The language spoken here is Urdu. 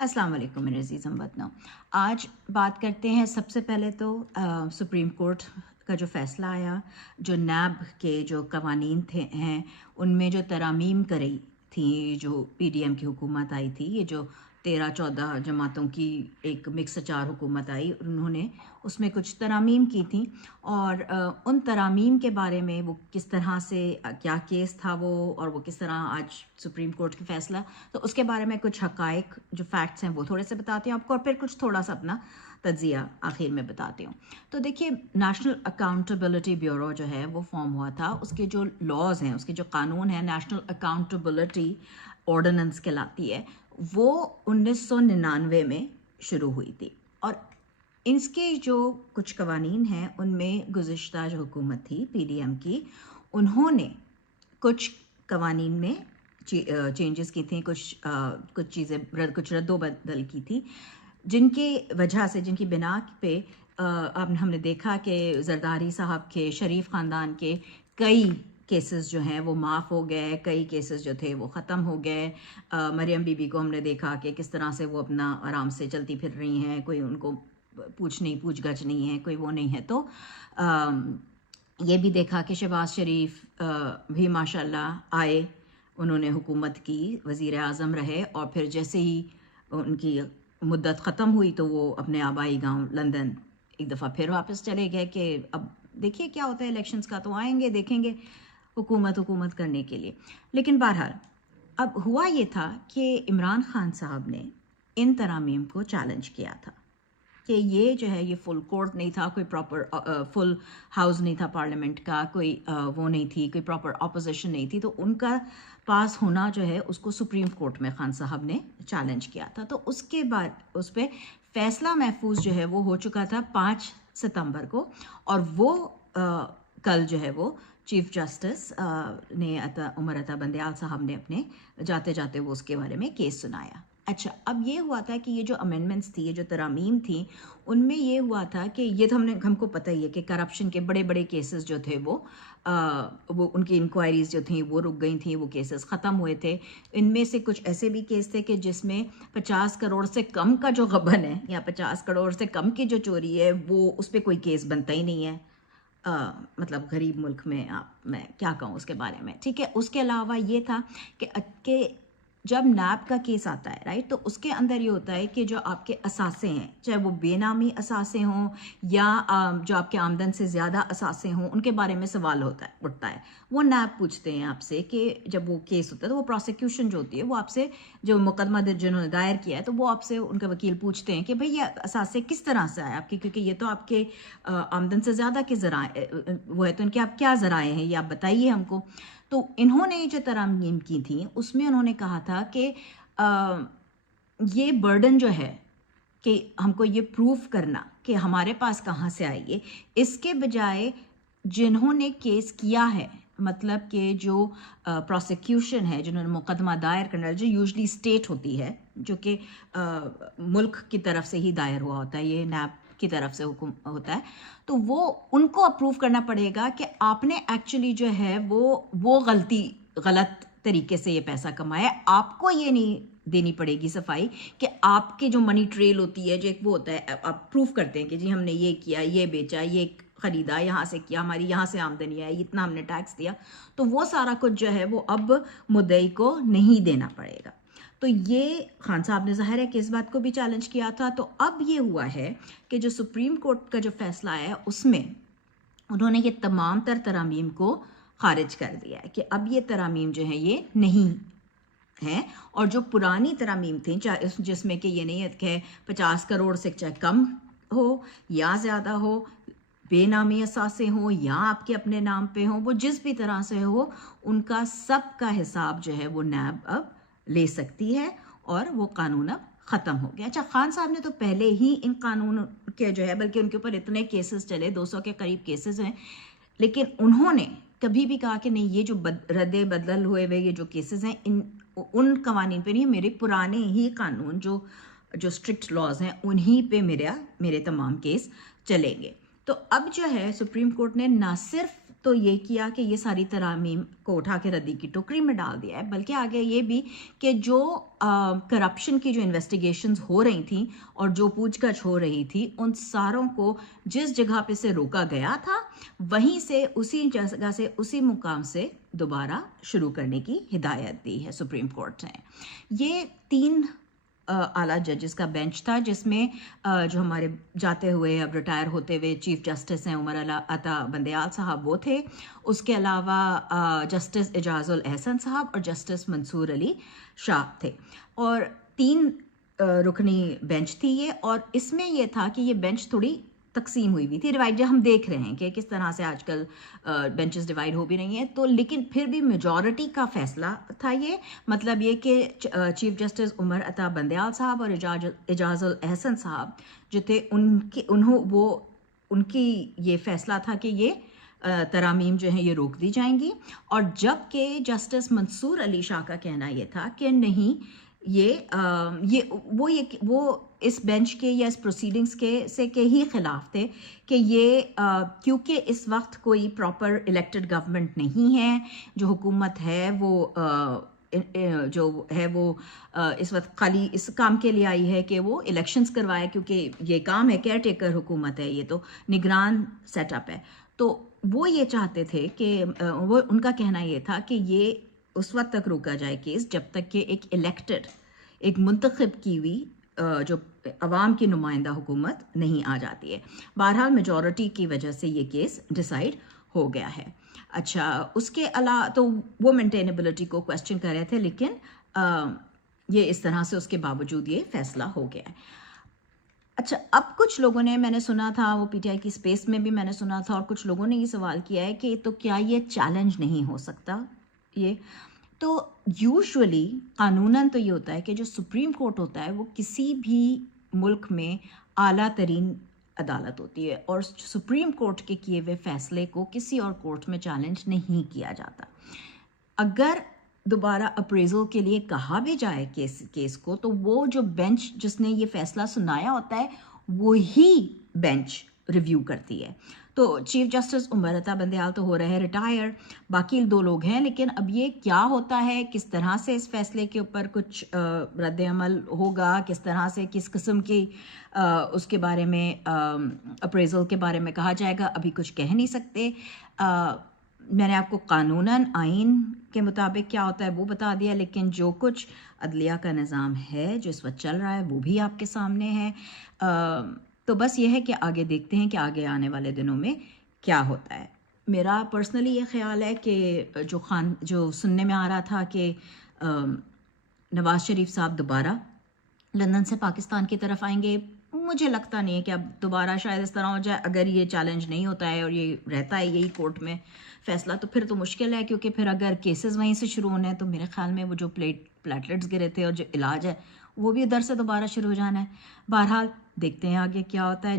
السلام علیکم میرے عزیز ہم وطنوں. آج بات کرتے ہیں سب سے پہلے تو سپریم کورٹ کا جو فیصلہ آیا، جو نیب کے جو قوانین ہیں ان میں جو ترامیم کری تھیں، جو پی ڈی ایم کی حکومت آئی تھی، یہ جو 13-14 جماعتوں کی ایک مکس چار حکومت آئی، انہوں نے اس میں کچھ ترامیم کی تھیں، اور ان ترامیم کے بارے میں وہ کس طرح سے کیا کیس تھا وہ، اور وہ کس طرح آج سپریم کورٹ کے فیصلہ، تو اس کے بارے میں کچھ حقائق جو فیکٹس ہیں وہ تھوڑے سے بتاتی ہوں آپ کو، اور پھر کچھ تھوڑا سا اپنا تجزیہ آخر میں بتاتی ہوں. تو دیکھیے، نیشنل اکاؤنٹیبلٹی بیورو جو ہے وہ فارم ہوا تھا. اس کے جو لاز ہیں، اس کے جو قانون ہیں، نیشنل اکاؤنٹیبلٹی آرڈیننس کہلاتی ہے، وہ 1999 میں شروع ہوئی تھی. اور اس کے جو کچھ قوانین ہیں ان میں گزشتہ جو حکومت تھی پی ڈی ایم کی، انہوں نے کچھ قوانین میں چینجز کی تھیں، کچھ چیزیں کچھ رد و بدل کی تھی، جن کی وجہ سے، جن کی بنا پہ ہم نے دیکھا کہ زرداری صاحب کے، شریف خاندان کے کئی کیسز جو ہیں وہ معاف ہو گئے، کئی کیسز جو تھے وہ ختم ہو گئے. مریم بی بی کو ہم نے دیکھا کہ کس طرح سے وہ اپنا آرام سے چلتی پھر رہی ہیں، کوئی ان کو پوچھ گچھ نہیں ہے، کوئی وہ نہیں ہے. تو یہ بھی دیکھا کہ شہباز شریف بھی ماشاء اللہ آئے، انہوں نے حکومت کی، وزیر اعظم رہے، اور پھر جیسے ہی ان کی مدت ختم ہوئی تو وہ اپنے آبائی گاؤں لندن ایک دفعہ پھر واپس چلے گئے کہ اب دیکھیے کیا ہوتا ہے الیکشنز کا، تو آئیں گے دیکھیں گے حکومت کرنے کے لیے. لیکن بہرحال اب ہوا یہ تھا کہ عمران خان صاحب نے ان ترامیم کو چیلنج کیا تھا کہ یہ جو ہے یہ فل کورٹ نہیں تھا، کوئی پراپر فل ہاؤس نہیں تھا پارلیمنٹ کا، کوئی وہ نہیں تھی، کوئی پراپر اپوزیشن نہیں تھی. تو ان کا پاس ہونا جو ہے اس کو سپریم کورٹ میں خان صاحب نے چیلنج کیا تھا. تو اس کے بعد اس پہ فیصلہ محفوظ جو ہے وہ ہو چکا تھا 5 ستمبر کو، اور وہ کل جو ہے وہ چیف جسٹس نے عمر عطا بندیال صاحب نے اپنے جاتے جاتے وہ اس کے بارے میں کیس سنایا. اچھا، اب یہ ہوا تھا کہ یہ جو امینڈمنٹس تھی، یہ جو ترامیم تھیں، ان میں یہ ہوا تھا کہ یہ تو ہم کو پتہ ہی ہے کہ کرپشن کے بڑے بڑے کیسز جو تھے وہ ان کی انکوائریز جو تھیں وہ رک گئی تھیں، وہ کیسز ختم ہوئے تھے. ان میں سے کچھ ایسے بھی کیس تھے کہ جس میں 50 کروڑ سے کم کا جو غبن ہے، یا 50 کروڑ سے کم کی جو چوری ہے، وہ اس پہ کوئی کیس بنتا ہی نہیں ہے. مطلب غریب ملک میں میں کیا کہوں اس کے بارے میں، ٹھیک ہے. اس کے علاوہ یہ تھا کہ جب نیب کا کیس آتا ہے، رائٹ، تو اس کے اندر یہ ہوتا ہے کہ جو آپ کے اثاثے ہیں، چاہے وہ بے نامی اثاثے ہوں یا جو آپ کے آمدن سے زیادہ اثاثے ہوں، ان کے بارے میں سوال اٹھتا ہے. وہ نیب پوچھتے ہیں آپ سے کہ جب وہ کیس ہوتا ہے تو وہ پروسیکیوشن جو ہوتی ہے وہ آپ سے، جو مقدمہ جنہوں نے دائر کیا ہے، تو وہ آپ سے، ان کا وکیل پوچھتے ہیں کہ بھئی یہ اثاثے کس طرح سے آئے آپ کے، کیونکہ یہ تو آپ کے آمدن سے زیادہ کے ذرائع وہ ہے، تو ان کے آپ کیا ذرائع ہیں یہ آپ بتائیے ہم کو. تو انہوں نے جو ترامیم کی تھیں اس میں انہوں نے کہا تھا کہ یہ برڈن جو ہے کہ ہم کو یہ پروف کرنا کہ ہمارے پاس کہاں سے آئی ہے، اس کے بجائے جنہوں نے کیس کیا ہے، مطلب کہ جو پروسیکیوشن ہے، جنہوں نے مقدمہ دائر کرنا، جو یوزلی اسٹیٹ ہوتی ہے، جو کہ ملک کی طرف سے ہی دائر ہوا ہوتا ہے، یہ نیب کی طرف سے حکم ہوتا ہے، تو وہ ان کو اپروو کرنا پڑے گا کہ آپ نے ایکچولی جو ہے وہ غلط طریقے سے یہ پیسہ کمایا. آپ کو یہ نہیں دینی پڑے گی صفائی کہ آپ کے جو منی ٹریل ہوتی ہے، جو ایک وہ ہوتا ہے، آپ پروف کرتے ہیں کہ جی ہم نے یہ کیا، یہ بیچا، یہ خریدا، یہاں سے کیا، ہماری یہاں سے آمدنی آئی، اتنا ہم نے ٹیکس دیا. تو وہ سارا کچھ جو ہے وہ اب مدعی کو نہیں دینا پڑے گا. تو یہ خان صاحب نے ظاہر ہے کہ اس بات کو بھی چیلنج کیا تھا. تو اب یہ ہوا ہے کہ جو سپریم کورٹ کا جو فیصلہ ہے اس میں انہوں نے یہ تمام ترامیم کو خارج کر دیا ہے کہ اب یہ ترامیم جو ہیں یہ نہیں ہیں. اور جو پرانی ترامیم تھیں، جس میں کہ یہ نہیں ہے کہ 50 کروڑ سے چاہے کم ہو یا زیادہ ہو، بے نامی اثاثے ہوں یا آپ کے اپنے نام پہ ہوں، وہ جس بھی طرح سے ہو، ان کا سب کا حساب جو ہے وہ نیب اب لے سکتی ہے، اور وہ قانون اب ختم ہو گیا. اچھا، خان صاحب نے تو پہلے ہی ان قانون کے جو ہے، بلکہ ان کے اوپر اتنے کیسز چلے، 200 کے قریب کیسز ہیں، لیکن انہوں نے کبھی بھی کہا کہ نہیں، یہ جو رد بدل ہوئے یہ جو کیسز ہیں ان قوانین پہ نہیں، میرے پرانے ہی قانون جو اسٹرکٹ لاز ہیں انہی پہ میرے تمام کیس چلیں گے. تو اب جو ہے سپریم کورٹ نے نہ صرف تو یہ کیا کہ یہ ساری ترامیم کو اٹھا کے ردی کی ٹوکری میں ڈال دیا ہے، بلکہ آگے یہ بھی کہ جو کرپشن کی جو انویسٹیگیشنز ہو رہی تھیں اور جو پوچھ گچھ ہو رہی تھی ان ساروں کو جس جگہ پہ سے روکا گیا تھا وہیں سے اسی جگہ سے اسی مقام سے دوبارہ شروع کرنے کی ہدایت دی ہے سپریم کورٹ نے۔ یہ 3 اعلیٰ ججز کا بینچ تھا، جس میں جو ہمارے جاتے ہوئے اب ریٹائر ہوتے ہوئے چیف جسٹس ہیں عمر عطا بندیال صاحب وہ تھے، اس کے علاوہ جسٹس اعجاز الاحسن صاحب اور جسٹس منصور علی شاہ تھے، اور 3 رکنی بینچ تھی یہ، اور اس میں یہ تھا کہ یہ بینچ تھوڑی تقسیم ہوئی بھی تھی، ڈیوائڈ، ہم دیکھ رہے ہیں کہ کس طرح سے آج کل بینچز ڈیوائڈ ہو بھی رہی ہیں، تو لیکن پھر بھی میجورٹی کا فیصلہ تھا یہ، مطلب یہ کہ چیف جسٹس عمر عطا بندیال صاحب اور اعجاز الاحسن صاحب جو تھے ان کی یہ فیصلہ تھا کہ یہ ترامیم جو ہیں یہ روک دی جائیں گی، اور جب کہ جسٹس منصور علی شاہ کا کہنا یہ تھا کہ نہیں، وہ اس بینچ کے یا اس پروسیڈنگز کے ہی خلاف تھے کہ یہ کیونکہ اس وقت کوئی پراپر الیکٹڈ گورنمنٹ نہیں ہے، جو حکومت ہے وہ اس وقت خالی اس کام کے لیے آئی ہے کہ وہ الیکشنز کروائے، کیونکہ یہ کام ہے کیئر ٹیکر حکومت ہے، یہ تو نگران سیٹ اپ ہے، تو وہ یہ چاہتے تھے کہ ان کا کہنا یہ تھا کہ یہ اس وقت تک روکا جائے کیس جب تک کہ ایک الیکٹڈ، ایک منتخب کی ہوئی جو عوام کی نمائندہ حکومت نہیں آ جاتی ہے۔ بہرحال میجورٹی کی وجہ سے یہ کیس ڈیسائیڈ ہو گیا ہے۔ اچھا، اس کے علاوہ تو وہ مینٹینیبلٹی کو کویسچن کر رہے تھے، لیکن یہ اس طرح سے اس کے باوجود یہ فیصلہ ہو گیا ہے۔ اچھا، اب کچھ لوگوں نے، میں نے سنا تھا وہ پی ٹی آئی کی اسپیس میں بھی میں نے سنا تھا، اور کچھ لوگوں نے یہ سوال کیا ہے کہ تو کیا یہ چیلنج نہیں ہو سکتا؟ یہ تو یوزولی قانوناً تو یہ ہوتا ہے کہ جو سپریم کورٹ ہوتا ہے وہ کسی بھی ملک میں اعلیٰ ترین عدالت ہوتی ہے، اور سپریم کورٹ کے کیے ہوئے فیصلے کو کسی اور کورٹ میں چیلنج نہیں کیا جاتا۔ اگر دوبارہ اپریزل کے لیے کہا بھی جائے کیس کو، تو وہ جو بینچ جس نے یہ فیصلہ سنایا ہوتا ہے وہی بینچ ریویو کرتی ہے۔ تو چیف جسٹس عمر عطا بندیال تو ہو رہے ہیں ریٹائر، باقی 2 لوگ ہیں، لیکن اب یہ کیا ہوتا ہے، کس طرح سے اس فیصلے کے اوپر کچھ رد عمل ہوگا، کس طرح سے کس قسم کی اس کے بارے میں اپریزل کے بارے میں کہا جائے گا، ابھی کچھ کہہ نہیں سکتے۔ میں نے آپ کو قانوناً آئین کے مطابق کیا ہوتا ہے وہ بتا دیا، لیکن جو کچھ عدلیہ کا نظام ہے جو اس وقت چل رہا ہے وہ بھی آپ کے سامنے ہے۔ تو بس یہ ہے کہ آگے دیکھتے ہیں کہ آگے آنے والے دنوں میں کیا ہوتا ہے۔ میرا پرسنلی یہ خیال ہے کہ جو سننے میں آ رہا تھا کہ نواز شریف صاحب دوبارہ لندن سے پاکستان کی طرف آئیں گے، مجھے لگتا نہیں ہے کہ اب دوبارہ شاید اس طرح ہو جائے۔ اگر یہ چیلنج نہیں ہوتا ہے اور یہ رہتا ہے یہی کورٹ میں فیصلہ، تو پھر تو مشکل ہے، کیونکہ پھر اگر کیسز وہیں سے شروع ہونے ہیں تو میرے خیال میں وہ جو پلیٹلیٹس گرے تھے اور جو علاج ہے وہ بھی ادھر سے دوبارہ شروع ہو جانا ہے۔ بہرحال دیکھتے ہیں آگے کیا ہوتا ہے۔